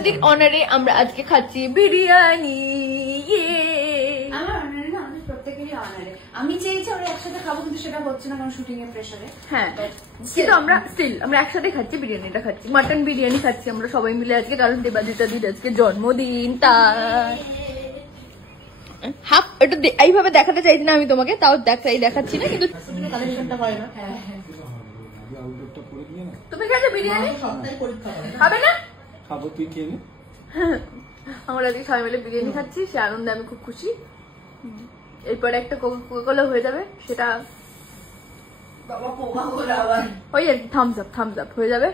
অনারে আমরা আজকে খাচ্ছি বিরিয়ানি। আমার অনারে না, আমাদের প্রত্যেকেরই অনারে। আমি চেয়েছি আমরা একসাথে খাবো, কিন্তু সেটা হচ্ছে না কারণ শুটিং এর প্রেসারে। হ্যাঁ, কিন্তু আমরা একসাথে খাচ্ছি, বিরিয়ানিটা খাচ্ছি, মাটন বিরিয়ানি খাচ্ছি আমরা সবাই মিলে আজকে, কারণ দেবাদিতা দিদি আজকে জন্মদিন। তার হাফ এটা এইভাবে দেখাতে চাইছি না আমি তোমাকে, তাও দেখাচ্ছি না, কিন্তু তুমি খেয়েছো বিরিয়ানি? খাবে না? খাবো, তুই খেয়ে নে। আমরা আজকে সবাই মিলে বিরিয়ানি খাচ্ছি, সে আনন্দে আমি খুব খুশি। এরপরে একটা কোকা-কোলা হয়ে যাবে, সেটা ওই আর থামস আপ হয়ে যাবে।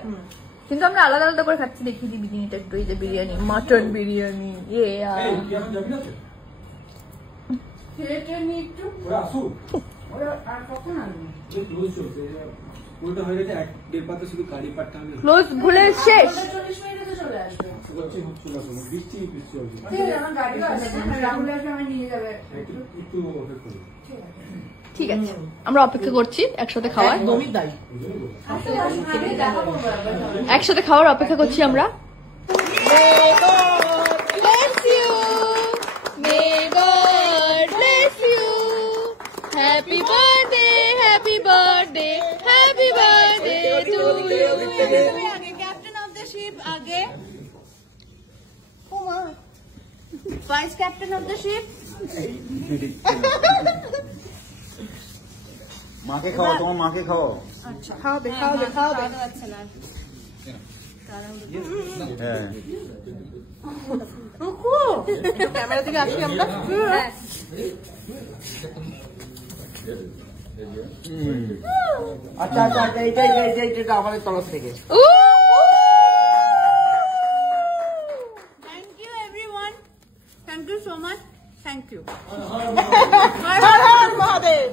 কিন্তু আমরা আলাদা আলাদা করে খাচ্ছি। দেখিয়ে দিই বিরিয়ানিটা একটু, এই যে বিরিয়ানি, মাটন বিরিয়ানি। ক্লোজ ভুলে শেষ। ঠিক আছে, আমরা অপেক্ষা করছি একসাথে খাওয়ার, একসাথে খাওয়ার অপেক্ষা করছি আমরা। Happy birthday, happy birthday, happy birthday to you. Captain of the ship आगे. Vice captain of the ship. মাকে খাও, তোমার মাকে খাও। আচ্ছা, খাওয়াবে। আচ্ছা না। হ্যাঁ, ক্যামেরা থেকে আসি আমরা। আচ্ছা এইটা আমাদের তরফ থেকে। Thank you everyone. Thank you so much. Thank you. Har Har Mahadev.